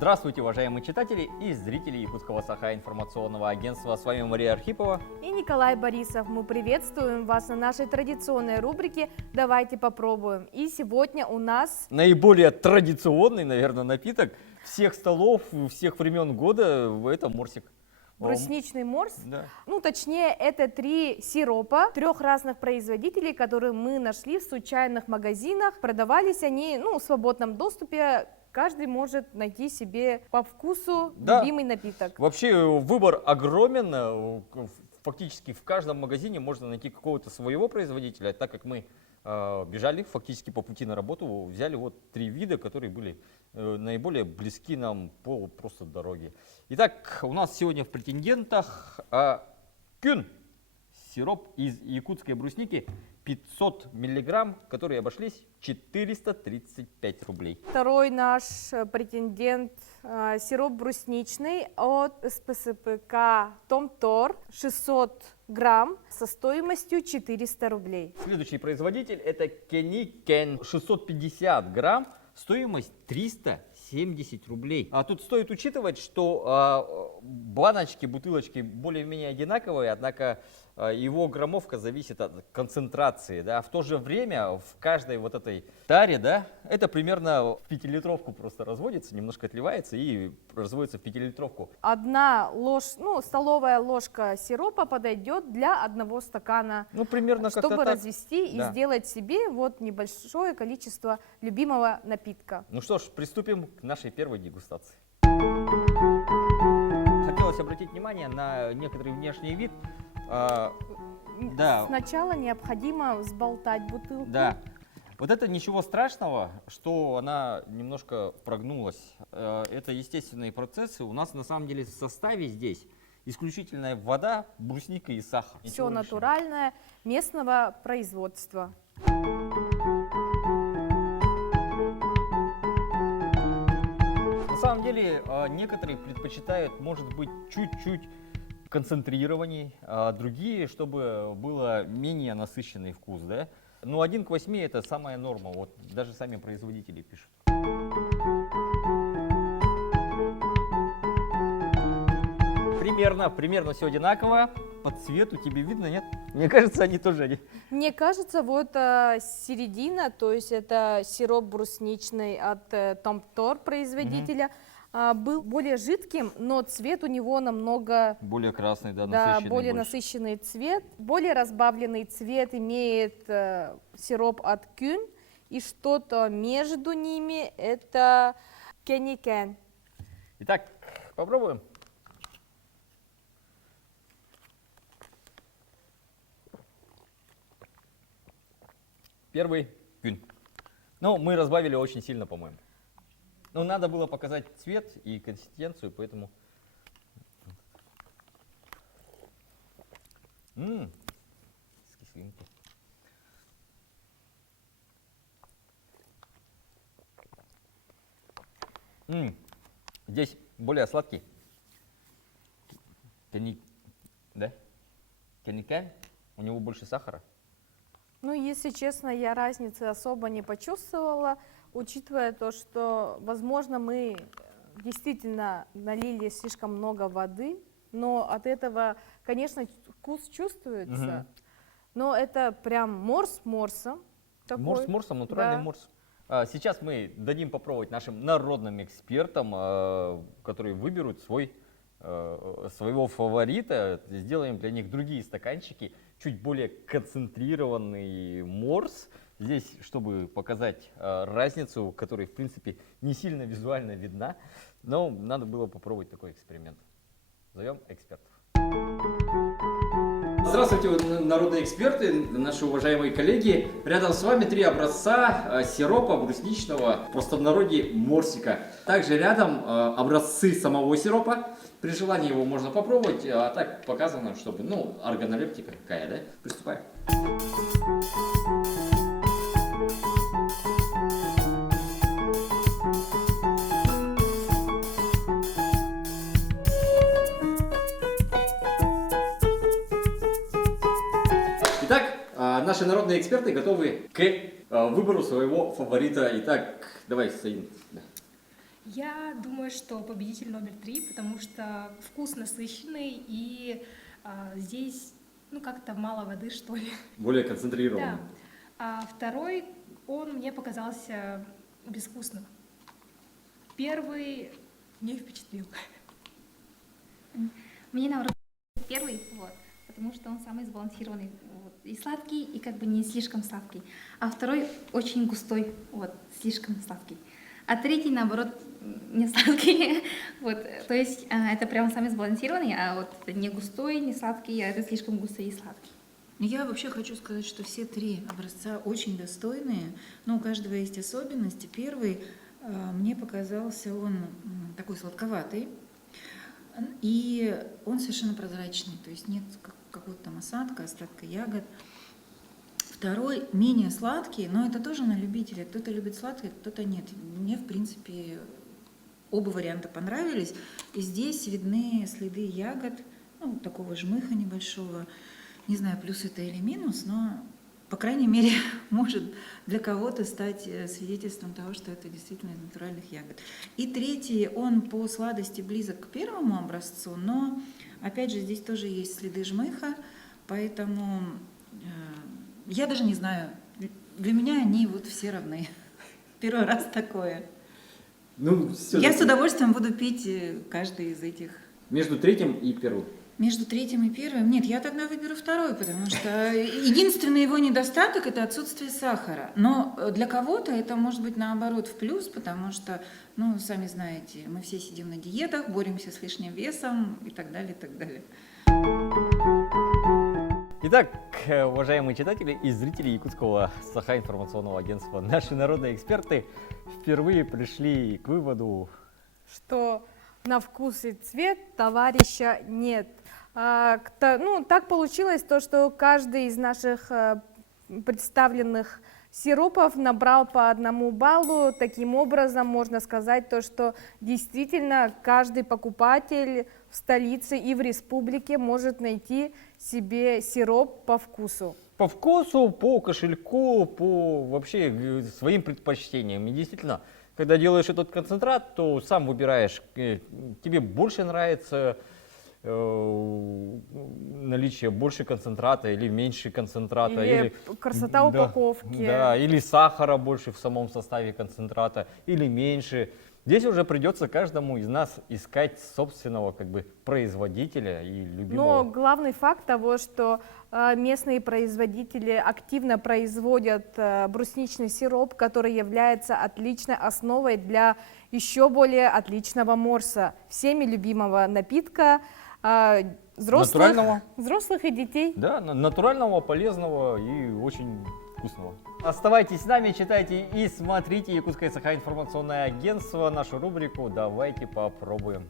Здравствуйте, уважаемые читатели и зрители Якутского Саха-информационного агентства. С вами Мария Архипова И Николай Борисов. Мы приветствуем вас на нашей традиционной рубрике «Давайте попробуем». И сегодня у нас наиболее традиционный, наверное, напиток всех столов, всех времен года – это морсик. брусничный морс. Да. Ну, точнее, это 3 сиропа 3 разных производителей, которые мы нашли в случайных магазинах. Продавались они, в свободном доступе. Каждый может найти себе по вкусу любимый напиток. Вообще выбор огромен. Фактически в каждом магазине можно найти какого-то своего производителя. Так как мы бежали фактически по пути на работу, взяли вот 3 вида, которые были наиболее близки нам по просто дороге. Итак, у нас сегодня в претендентах Кюн. Сироп из якутской брусники 500 миллиграмм, которые обошлись 435 рублей. Второй наш претендент сироп брусничный от СПСПК Томтор 600 грамм со стоимостью 400 рублей. Следующий производитель это Кеникен 650 грамм, стоимость 370 рублей. А тут стоит учитывать, что баночки, бутылочки более-менее одинаковые, однако его граммовка зависит от концентрации. Да? В то же время в каждой вот этой таре, да, это примерно в 5-литровку просто разводится, немножко отливается и разводится в 5-литровку. Одна столовая ложка сиропа подойдет для 1 стакана, Примерно чтобы как-то так. развести и сделать себе вот небольшое количество любимого напитка. Ну что ж, приступим к нашей первой дегустации. Хотелось обратить внимание на некоторый внешний вид. Да. Сначала необходимо взболтать бутылку. Да. Вот это ничего страшного, что она немножко прогнулась. Это естественные процессы. У нас на самом деле в составе здесь исключительная вода, брусника и сахар. Все натуральное, местного производства. На самом деле некоторые предпочитают, может быть, чуть-чуть концентрированней, а другие, чтобы было менее насыщенный вкус, да? 1 к 8 это самая норма, вот даже сами производители пишут. Примерно все одинаково. По цвету тебе видно, нет? Мне кажется, они тоже. Мне кажется, вот середина, то есть это сироп брусничный от Томтор производителя, был более жидким, но цвет у него намного... Более красный, да, Да, насыщенный. более больше. насыщенный цвет. Более разбавленный цвет имеет сироп от Кюн. И что-то между ними это Кеникен. Итак, попробуем. Первый Кюн. Мы разбавили очень сильно, по-моему. Надо было показать цвет и консистенцию, поэтому... С кислинкой. Здесь более сладкий. Да? Кеникен, у него больше сахара. Если честно, я разницы особо не почувствовала, учитывая то, что, возможно, мы действительно налили слишком много воды, но от этого, конечно, вкус чувствуется. Но это прям морс морсом. Морс морсом, натуральный морс. Сейчас мы дадим попробовать нашим народным экспертам, которые выберут своего фаворита. Сделаем для них другие стаканчики, чуть более концентрированный морс. Здесь, чтобы показать разницу, которая, в принципе, не сильно визуально видна, но надо было попробовать такой эксперимент. Зовем экспертов. Здравствуйте, народные эксперты, наши уважаемые коллеги. Рядом с вами 3 образца сиропа брусничного, в простонародье морсика. Также рядом образцы самого сиропа. При желании его можно попробовать, а так показано, чтобы, органолептика какая, да? Приступаем. Итак, наши народные эксперты готовы к выбору своего фаворита. Итак, давай, Саин. Я думаю, что победитель номер 3, потому что вкус насыщенный и здесь, ну, как-то мало воды, что ли. Более концентрированный. Да. А второй, он мне показался безвкусным. Первый не впечатлил. Мне наоборот первый, вот, потому что он самый сбалансированный, вот, и сладкий, и как бы не слишком сладкий. А второй очень густой, вот, слишком сладкий. А третий, наоборот, не сладкий. Вот, то есть это прям самый сбалансированный, а вот не густой, не сладкий, а это слишком густой и сладкий. Я вообще хочу сказать, что все три образца очень достойные, но у каждого есть особенности. Первый, мне показался он такой сладковатый, и он совершенно прозрачный, то есть нет какого-то там осадка, остатка ягод. Второй менее сладкий, но это тоже на любителя. Кто-то любит сладкое, кто-то нет. Мне, в принципе, оба варианта понравились. И здесь видны следы ягод, ну, такого жмыха небольшого. Не знаю, плюс это или минус, но, по крайней мере, может для кого-то стать свидетельством того, что это действительно из натуральных ягод. И третий, он по сладости близок к первому образцу, но, опять же, здесь тоже есть следы жмыха, поэтому я даже не знаю, для меня они вот все равны. Первый раз такое. Ну, Я с удовольствием буду пить каждый из этих. Между третьим и первым. Между третьим и первым? Нет, я тогда выберу второй, потому что единственный его недостаток – это отсутствие сахара. Но для кого-то это может быть наоборот в плюс, потому что, ну, сами знаете, мы все сидим на диетах, боремся с лишним весом и так далее, и так далее. Итак, уважаемые читатели и зрители якутского Саха-информационного агентства, наши народные эксперты впервые пришли к выводу, Что на вкус и цвет товарища нет. Ну, так получилось, то, что каждый из наших представленных сиропов набрал по 1 баллу. Таким образом, можно сказать, то, что действительно каждый покупатель в столице и в республике может найти себе сироп по вкусу. по вкусу, по кошельку, по вообще своим предпочтениям. И действительно, когда делаешь этот концентрат, то сам выбираешь, тебе больше нравится наличие больше концентрата или меньше концентрата. Или красота упаковки. Да, или сахара больше в самом составе концентрата, или меньше. Здесь уже придется каждому из нас искать собственного как бы производителя и любимого. Но главный факт того, что местные производители активно производят брусничный сироп, который является отличной основой для еще более отличного морса, всеми любимого напитка взрослых и детей. Да, натурального, полезного и очень вкусного. Оставайтесь с нами, читайте и смотрите Якутское Саха-информационное агентство, нашу рубрику «Давайте попробуем».